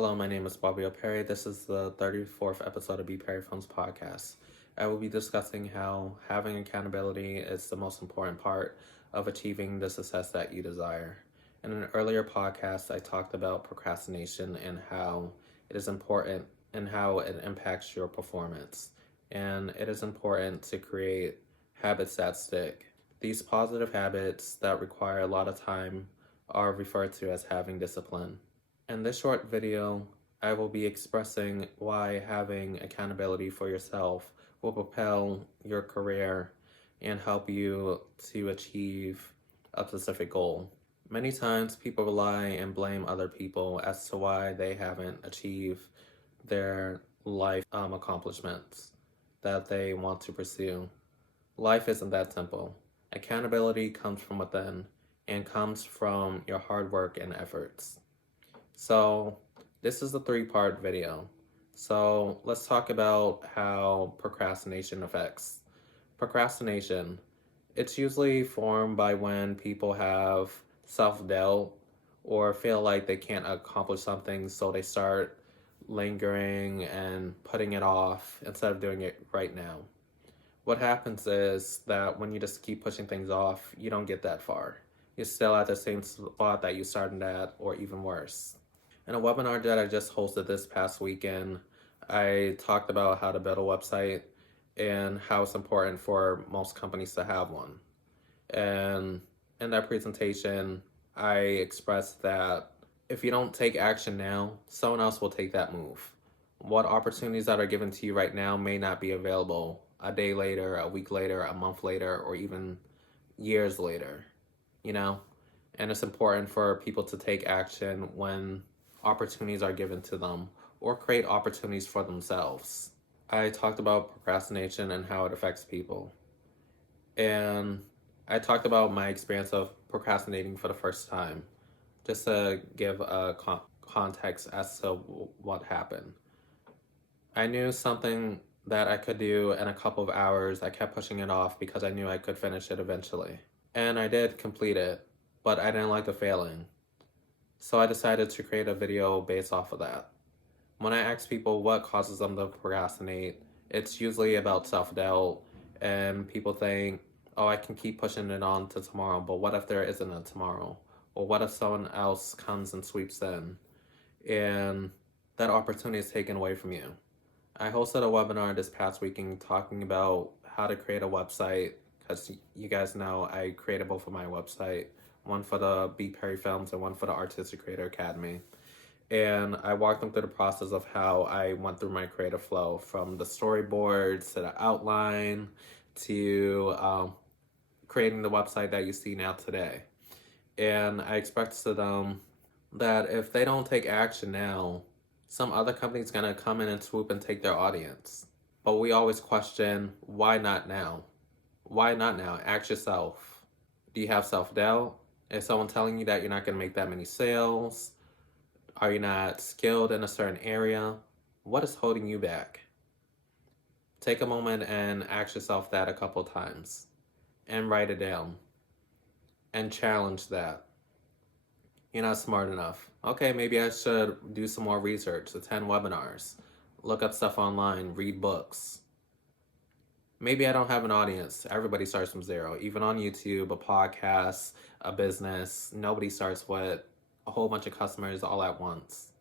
Hello, my name is Bobby Perry. This is the 34th episode of BPerryFilms Podcast. I will be discussing how having accountability is the most important part of achieving the success that you desire. In an earlier podcast, I talked about procrastination and how it is important and how it impacts your performance. And it is important to create habits that stick. These positive habits that require a lot of time are referred to as having discipline. In this short video, I will be expressing why having accountability for yourself will propel your career and help you to achieve a specific goal. Many times people rely and blame other people as to why they haven't achieved their life accomplishments that they want to pursue. Life isn't that simple. Accountability comes from within and comes from your hard work and efforts. So this is a 3-part video. So let's talk about how procrastination affects. Procrastination, it's usually formed by when people have self-doubt or feel like they can't accomplish something, so they start lingering and putting it off instead of doing it right now. What happens is that when you just keep pushing things off, you don't get that far. You're still at the same spot that you started at, or even worse. In a webinar that I just hosted this past weekend, I talked about how to build a website and how it's important for most companies to have one. And in that presentation, I expressed that if you don't take action now, someone else will take that move. What opportunities that are given to you right now may not be available a day later, a week later, a month later, or even years later, And it's important for people to take action when opportunities are given to them or create opportunities for themselves. I talked about procrastination and how it affects people. And I talked about my experience of procrastinating for the first time, just to give a context as to what happened. I knew something that I could do in a couple of hours. I kept pushing it off because I knew I could finish it eventually. And I did complete it, but I didn't like the failing. So I decided to create a video based off of that. When I ask people what causes them to procrastinate, it's usually about self-doubt, and people think, oh, I can keep pushing it on to tomorrow, but what if there isn't a tomorrow? Or what if someone else comes and sweeps in, and that opportunity is taken away from you? I hosted a webinar this past weekend talking about how to create a website, because you guys know I created both of my website, one for the BPerryFilms and one for the Artistic Creator Academy. And I walked them through the process of how I went through my creative flow, from the storyboards to the outline to creating the website that you see now today. And I expressed to them that if they don't take action now, some other company's gonna come in and swoop and take their audience. But we always question, why not now? Why not now? Ask yourself, do you have self-doubt? Is someone telling you that you're not gonna make that many sales? Are you not skilled in a certain area? What is holding you back? Take a moment and ask yourself that a couple times and write it down and challenge that. You're not smart enough. Okay, maybe I should do some more research, attend webinars, look up stuff online, read books. Maybe I don't have an audience. Everybody starts from zero. Even on YouTube, a podcast, a business, nobody starts with a whole bunch of customers all at once.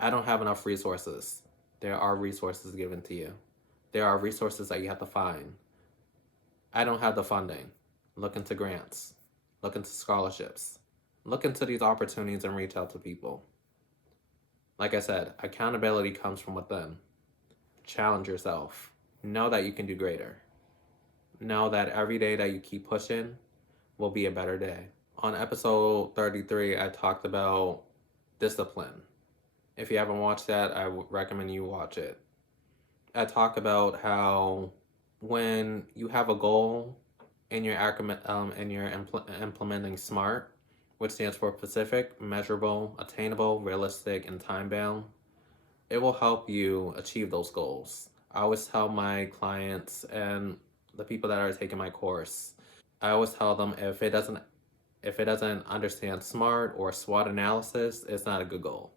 I don't have enough resources. There are resources given to you. There are resources that you have to find. I don't have the funding. Look into grants. Look into scholarships. Look into these opportunities and reach out to people. Like I said, accountability comes from within. Challenge yourself. Know that you can do greater. Know that every day that you keep pushing will be a better day. On episode 33, I talked about discipline. If you haven't watched that, I would recommend you watch it. I talk about how when you have a goal and you're implementing SMART, which stands for specific, measurable, attainable, realistic, and time-bound, it will help you achieve those goals. I always tell my clients and the people that are taking my course, I always tell them if it doesn't understand SMART or SWOT analysis, it's not a good goal.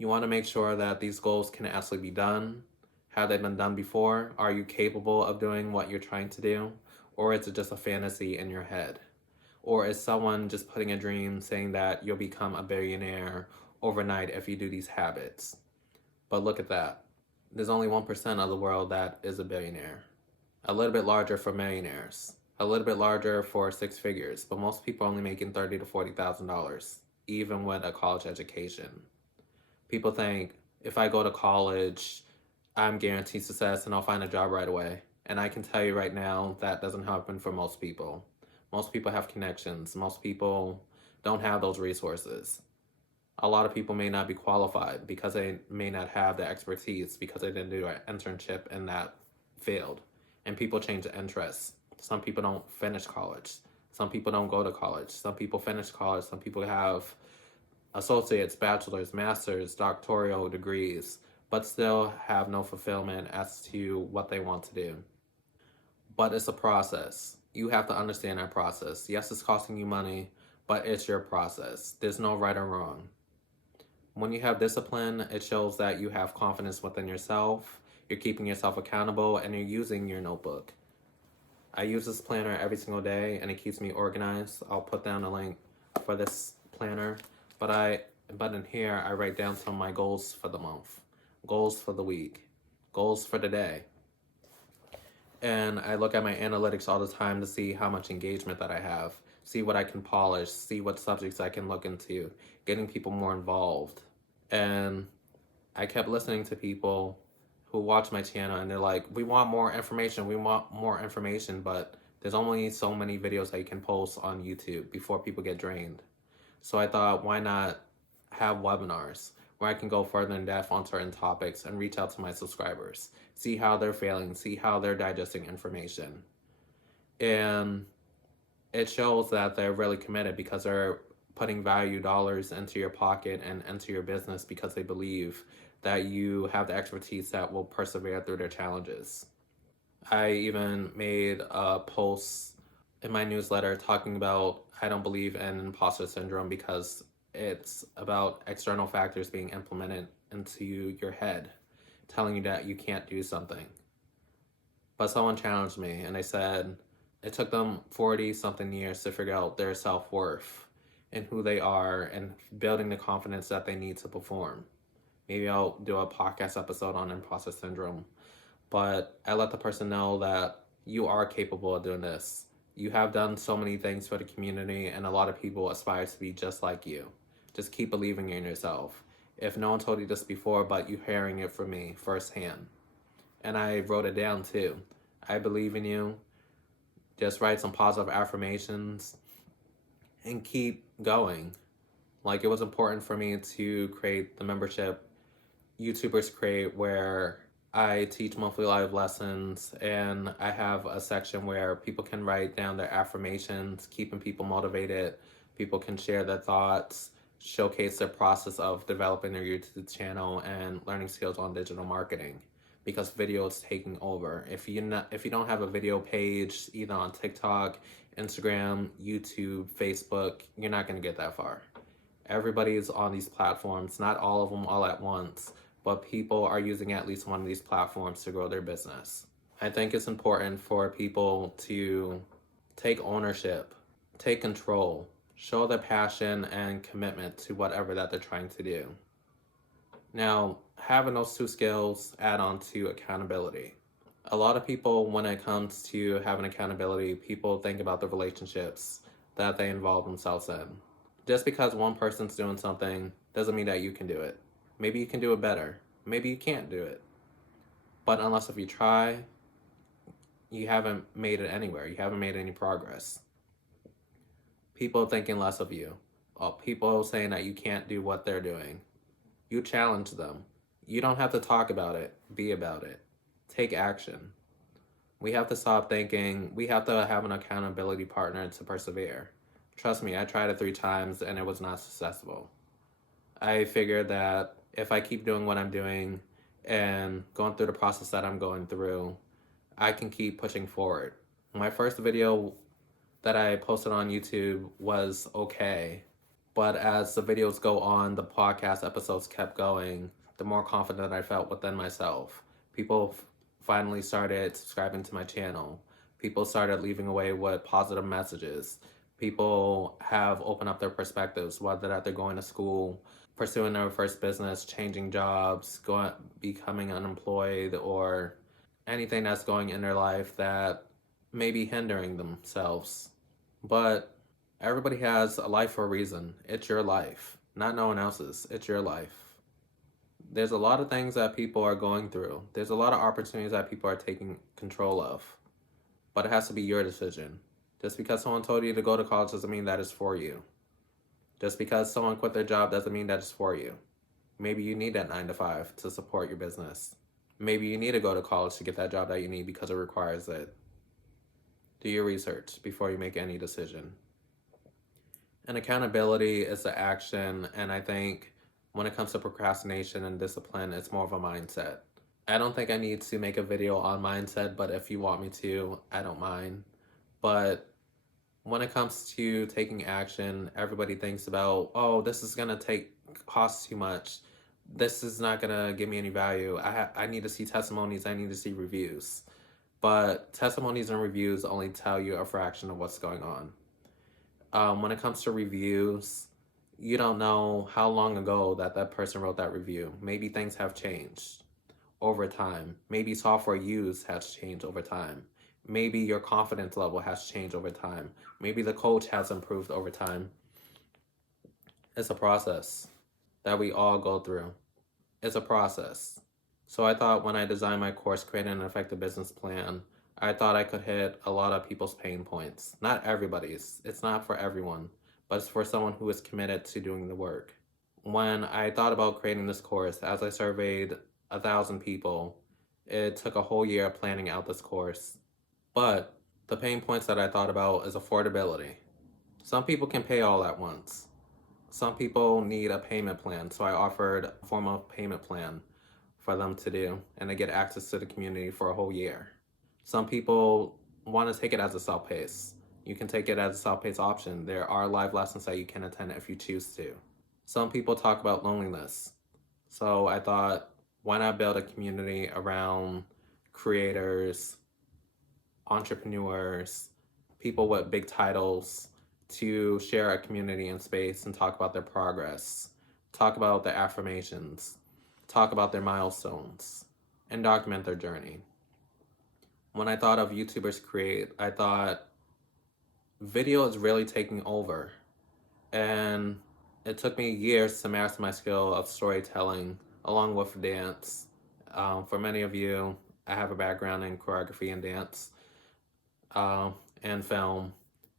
You want to make sure that these goals can actually be done. Have they been done before? Are you capable of doing what you're trying to do? Or is it just a fantasy in your head? Or is someone just putting a dream saying that you'll become a billionaire overnight if you do these habits? But look at that. There's only 1% of the world that is a billionaire. A little bit larger for millionaires. A little bit larger for six figures. But most people are only making $30,000 to $40,000, even with a college education. People think, if I go to college, I'm guaranteed success and I'll find a job right away. And I can tell you right now, that doesn't happen for most people. Most people have connections. Most people don't have those resources. A lot of people may not be qualified because they may not have the expertise because they didn't do an internship in that field. And people change interests. Some people don't finish college. Some people don't go to college. Some people finish college. Some people have associates, bachelor's, master's, doctoral degrees, but still have no fulfillment as to what they want to do. But it's a process. You have to understand that process. Yes, it's costing you money, but it's your process. There's no right or wrong. When you have discipline, it shows that you have confidence within yourself, you're keeping yourself accountable, and you're using your notebook. I use this planner every single day, and it keeps me organized. I'll put down a link for this planner. But in here, I write down some of my goals for the month, goals for the week, goals for the day. And I look at my analytics all the time to see how much engagement that I have, see what I can polish, see what subjects I can look into, getting people more involved. And I kept listening to people who watch my channel and they're like, we want more information, but there's only so many videos that you can post on YouTube before people get drained. So I thought, why not have webinars where I can go further in depth on certain topics and reach out to my subscribers, see how they're feeling, see how they're digesting information. And it shows that they're really committed because they're putting value dollars into your pocket and into your business because they believe that you have the expertise that will persevere through their challenges. I even made a post in my newsletter talking about I don't believe in imposter syndrome because it's about external factors being implemented into your head, telling you that you can't do something. But someone challenged me and they said it took them 40-something years to figure out their self-worth and who they are and building the confidence that they need to perform. Maybe I'll do a podcast episode on imposter syndrome. But I let the person know that you are capable of doing this. You have done so many things for the community, and a lot of people aspire to be just like you. Just keep believing in yourself. If no one told you this before, but you're hearing it from me firsthand. And I wrote it down too. I believe in you. Just write some positive affirmations and keep going. Like, it was important for me to create the membership YouTubers create where I teach monthly live lessons, and I have a section where people can write down their affirmations, keeping people motivated. People can share their thoughts, showcase their process of developing their YouTube channel and learning skills on digital marketing, because video is taking over. If you don't have a video page either on TikTok, Instagram, YouTube, Facebook, you're not going to get that far. Everybody is on these platforms, not all of them all at once, but people are using at least one of these platforms to grow their business. I think it's important for people to take ownership, take control, show their passion and commitment to whatever that they're trying to do. Now, having those two skills add on to accountability. A lot of people, when it comes to having accountability, people think about the relationships that they involve themselves in. Just because one person's doing something doesn't mean that you can do it. Maybe you can do it better. Maybe you can't do it. But unless if you try, you haven't made it anywhere. You haven't made any progress. People thinking less of you. People saying that you can't do what they're doing. You challenge them. You don't have to talk about it. Be about it. Take action. We have to stop thinking. We have to have an accountability partner to persevere. Trust me, I tried it 3 times and it was not successful. I figured that if I keep doing what I'm doing and going through the process that I'm going through, I can keep pushing forward. My first video that I posted on YouTube was okay, But as the videos go on, the podcast episodes kept going, the more confident I felt within myself. People finally started subscribing to my channel. People started leaving away with positive messages. People have opened up their perspectives, whether that they're going to school, pursuing their first business, changing jobs, becoming unemployed, or anything that's going in their life that may be hindering themselves. But everybody has a life for a reason. It's your life, not no one else's. It's your life. There's a lot of things that people are going through. There's a lot of opportunities that people are taking control of. But it has to be your decision. Just because someone told you to go to college doesn't mean that it's for you. Just because someone quit their job doesn't mean that it's for you. Maybe you need that 9 to 5 to support your business. Maybe you need to go to college to get that job that you need because it requires it. Do your research before you make any decision. And accountability is the action, and I think when it comes to procrastination and discipline, it's more of a mindset. I don't think I need to make a video on mindset, but if you want me to, I don't mind. But when it comes to taking action, everybody thinks about, oh, this is going to cost too much. This is not going to give me any value. I need to see testimonies. I need to see reviews. But testimonies and reviews only tell you a fraction of what's going on. When it comes to reviews, you don't know how long ago that person wrote that review. Maybe things have changed over time. Maybe software used has changed over time. Maybe your confidence level has changed over time. Maybe the coach has improved over time. It's a process that we all go through. It's a process. So I thought when I designed my course, Creating an Effective Business Plan, I thought I could hit a lot of people's pain points. Not everybody's. It's not for everyone, but it's for someone who is committed to doing the work. When I thought about creating this course, as I surveyed 1,000 people, it took a whole year of planning out this course. But the pain points that I thought about is affordability. Some people can pay all at once. Some people need a payment plan, so I offered a form of payment plan for them to do, and they get access to the community for a whole year. Some people want to take it as a self-paced. You can take it as a self-paced option. There are live lessons that you can attend if you choose to. Some people talk about loneliness. So I thought, why not build a community around creators, entrepreneurs, people with big titles, to share a community and space and talk about their progress, talk about their affirmations, talk about their milestones, and document their journey. When I thought of YouTubers Create, I thought video is really taking over. And it took me years to master my skill of storytelling along with dance. For many of you, I have a background in choreography and dance and film.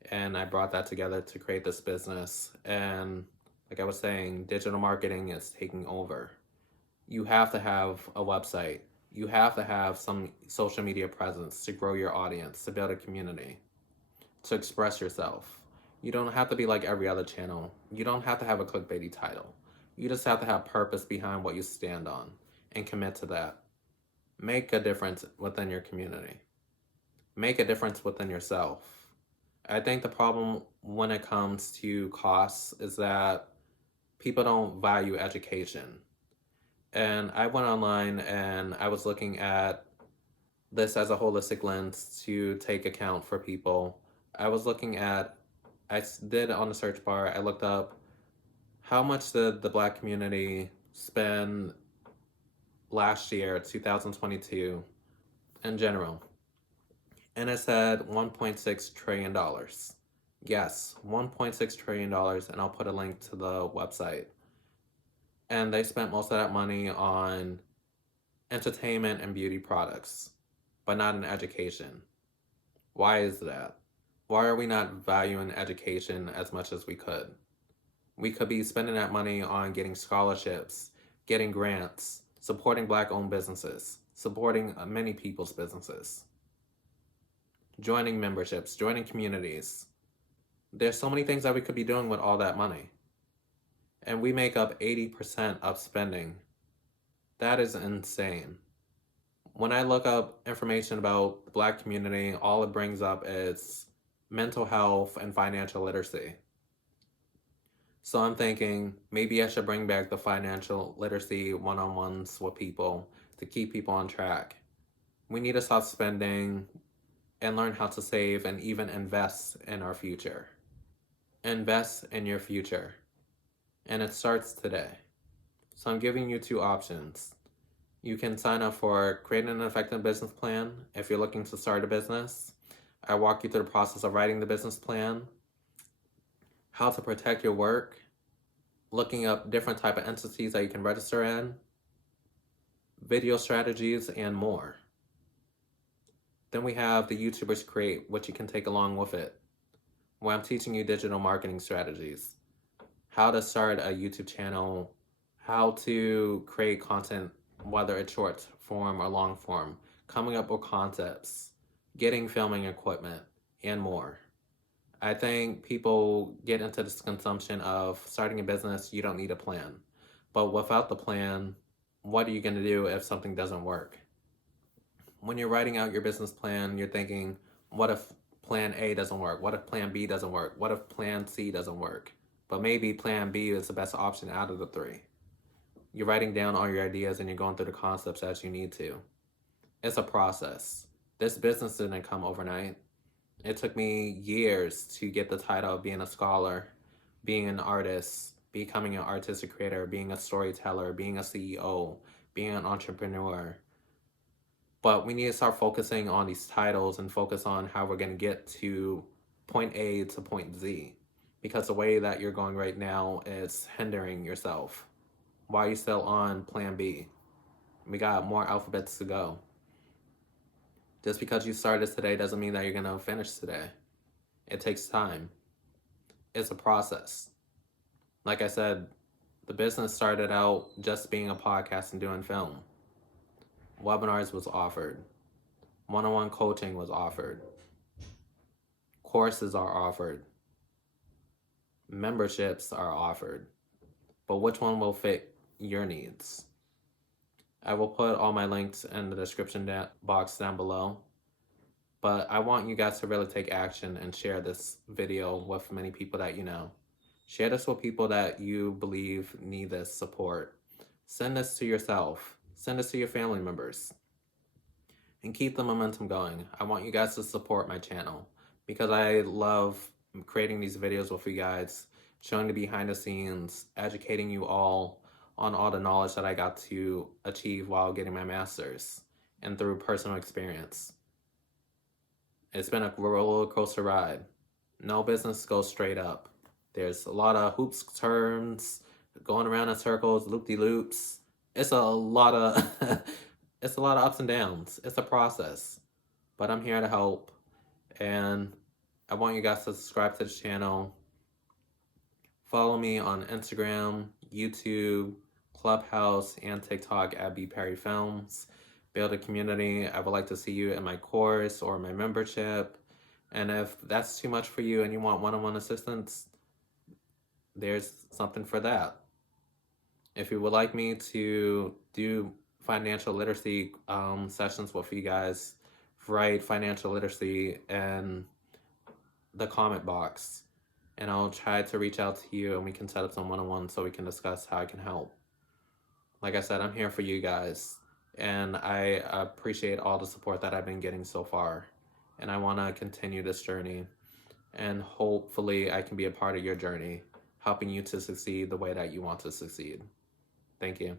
And I brought that together to create this business. And like I was saying, digital marketing is taking over. You have to have a website. You have to have some social media presence to grow your audience, to build a community, to express yourself. You don't have to be like every other channel. You don't have to have a clickbaity title. You just have to have purpose behind what you stand on and commit to that. Make a difference within your community. Make a difference within yourself. I think the problem when it comes to costs is that people don't value education. And I went online and I was looking at this as a holistic lens to take account for people. I did on the search bar, I looked up how much did the Black community spend last year, 2022, in general. And it said $1.6 trillion. Yes, $1.6 trillion, and I'll put a link to the website. And they spent most of that money on entertainment and beauty products, but not in education. Why is that? Why are we not valuing education as much as we could? We could be spending that money on getting scholarships, getting grants, supporting Black-owned businesses, supporting many people's businesses, joining memberships, joining communities. There's so many things that we could be doing with all that money. And we make up 80% of spending. That is insane. When I look up information about the Black community, all it brings up is mental health and financial literacy. So I'm thinking maybe I should bring back the financial literacy one-on-ones with people to keep people on track. We need to stop spending and learn how to save and even invest in our future. Invest in your future. And it starts today. So I'm giving you two options. You can sign up for Creating an Effective Business Plan if you're looking to start a business. I walk you through the process of writing the business plan, how to protect your work, looking up different type of entities that you can register in, video strategies, and more. Then we have the YouTubers Create, which you can take along with it, where I'm teaching you digital marketing strategies, how to start a YouTube channel, how to create content, whether it's short form or long form, coming up with concepts, getting filming equipment, and more. I think people get into this consumption of starting a business, you don't need a plan. But without the plan, what are you going to do if something doesn't work? When you're writing out your business plan, you're thinking, what if plan A doesn't work? What if plan B doesn't work? What if plan C doesn't work? But maybe plan B is the best option out of the three. You're writing down all your ideas and you're going through the concepts as you need to. It's a process. This business didn't come overnight. It took me years to get the title of being a scholar, being an artist, becoming an artistic creator, being a storyteller, being a CEO, being an entrepreneur. But we need to start focusing on these titles and focus on how we're going to get to point A to point Z. Because the way that you're going right now is hindering yourself. Why are you still on plan B? We got more alphabets to go. Just because you started today doesn't mean that you're going to finish today. It takes time. It's a process. Like I said, the business started out just being a podcast and doing film. Webinars was offered. One-on-one coaching was offered. Courses are offered. Memberships are offered. But which one will fit your needs? I will put all my links in the description box down below. But I want you guys to really take action and share this video with many people that you know. Share this with people that you believe need this support. Send this to yourself. Send this to your family members. And keep the momentum going. I want you guys to support my channel because I love creating these videos with you guys, showing the behind the scenes, educating you all on all the knowledge that I got to achieve while getting my master's and through personal experience. It's been a roller coaster ride. No business goes straight up. There's a lot of hoops, turns, going around in circles, loop-de-loops. It's a lot of it's a lot of ups and downs. It's a process. But I'm here to help. And I want you guys to subscribe to the channel. Follow me on Instagram, YouTube, Clubhouse, and TikTok at BPerryFilms. Build a community. I would like to see you in my course or my membership. And if that's too much for you and you want one-on-one assistance, there's something for that. If you would like me to do financial literacy sessions with you guys, write financial literacy in the comment box. And I'll try to reach out to you and we can set up some one-on-one so we can discuss how I can help. Like I said, I'm here for you guys. And I appreciate all the support that I've been getting so far. And I want to continue this journey. And hopefully I can be a part of your journey, helping you to succeed the way that you want to succeed. Thank you.